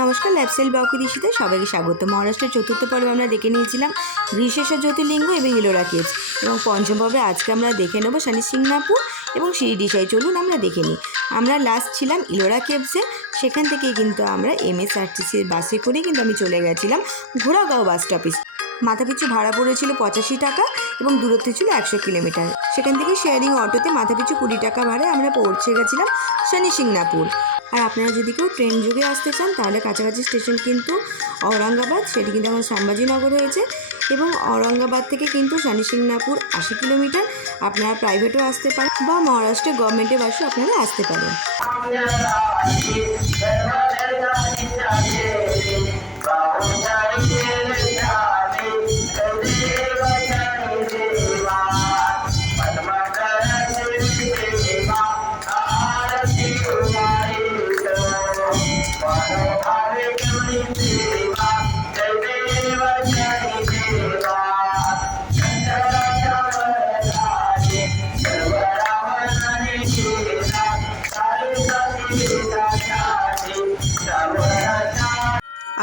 নমস্কার, lifestyle blog দিশিতে সবাইকে স্বাগত। মহারাষ্ট্রের চতুর্থ পর্বে আমরা দেখে নিয়েছিলাম গ্রীষ্মেশ্বর জ্যোতির্লিঙ্গ এবং ইলোরা কেভস, এবং পঞ্চম পর্বে আজকে আমরা দেখে নেব শনি সিংনাপুর এবং শিরিডিশাই। চলুন আমরা দেখে নিই। আমরা লাস্ট ছিলাম ইলোরা কেভসে, সেখান থেকে কিন্তু আমরা MSRTCর বাসে করে কিন্তু আমি চলে গেছিলাম ঘোড়াগাঁও বাস স্টপেজ। মাথাপিছু ভাড়া পড়েছিল 85 টাকা এবং দূরত্ব ছিল 100 কিলোমিটার। সেখান থেকে শেয়ারিং অটোতে মাথাপিছু 20 টাকা ভাড়ায় আমরা পৌঁছে গেছিলাম শনি সিংনাপুর। আর আপনারা যদি কেউ ট্রেন যোগে আসতে চান তাহলে কাছাকাছি স্টেশন কিন্তু ঔরঙ্গাবাদ, সেটি কিন্তু এখন শ্যামবাজিনগর হয়েছে, এবং ঔরঙ্গাবাদ থেকে কিন্তু শনি সিংনাপুর 80 কিলোমিটার। আপনারা প্রাইভেটও আসতে পারেন বা মহারাষ্ট্রের গভর্নমেন্টের বাসেও আপনারা আসতে পারেন।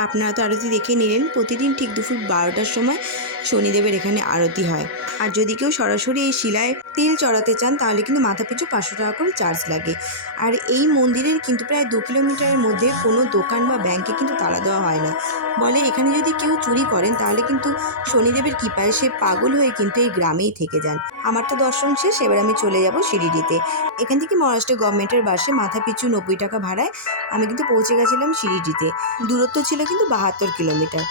আপনারা তো আরতি দেখে নিলেন। প্রতিদিন ঠিক দুপুর 12টার সময় শনিদেবের এখানে আরতি হয়। আর যদি কেউ সরাসরি এই শিলায় তিল চড়াতে চান তাহলে কিন্তু মাথাপিছু 500 টাকা করে চার্জ লাগে। আর এই মন্দিরের কিন্তু প্রায় 2 কিলোমিটারের মধ্যে কোনো দোকান বা ব্যাংকে কিন্তু তালা দেওয়া হয় না। বলে এখানে যদি কেউ চুরি করেন তাহলে কিন্তু শনিদেবের কৃপায় সে পাগল হয়ে কিন্তু এই গ্রামেই থেকে যান। আমার তো দর্শন শেষ, এবার আমি চলে যাব শিরিডিতে। এখান থেকে মহারাষ্ট্র গভর্নমেন্টের বাসে মাথাপিছু 90 টাকা ভাড়ায় আমি কিন্তু পৌঁছে গেছিলাম শিরিডিতে। দূরত্ব ছিল কিন্তু 72 কিলোমিটার।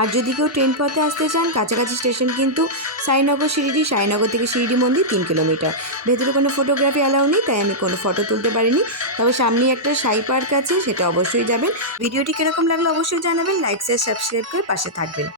আর যদি কেউ ট্রেন পথে আসতে চান, কাছাকাছি স্টেশন কিন্তু সাইনগর শিরিডি, সাইনগর থেকে শিরিডি মন্দির 3 কিলোমিটার। ভেতরে কোনো ফটোগ্রাফি অ্যালাউ নেই, তাই আমি কোনো ফটো তুলতে পারিনি। তবে সামনেই একটা সাই পার্ক আছে, সেটা অবশ্যই যাবেন। ভিডিওটি কীরকম লাগলো অবশ্যই জানাবেন। লাইক শেয়ার সাবস্ক্রাইব করে পাশে থাকবেন।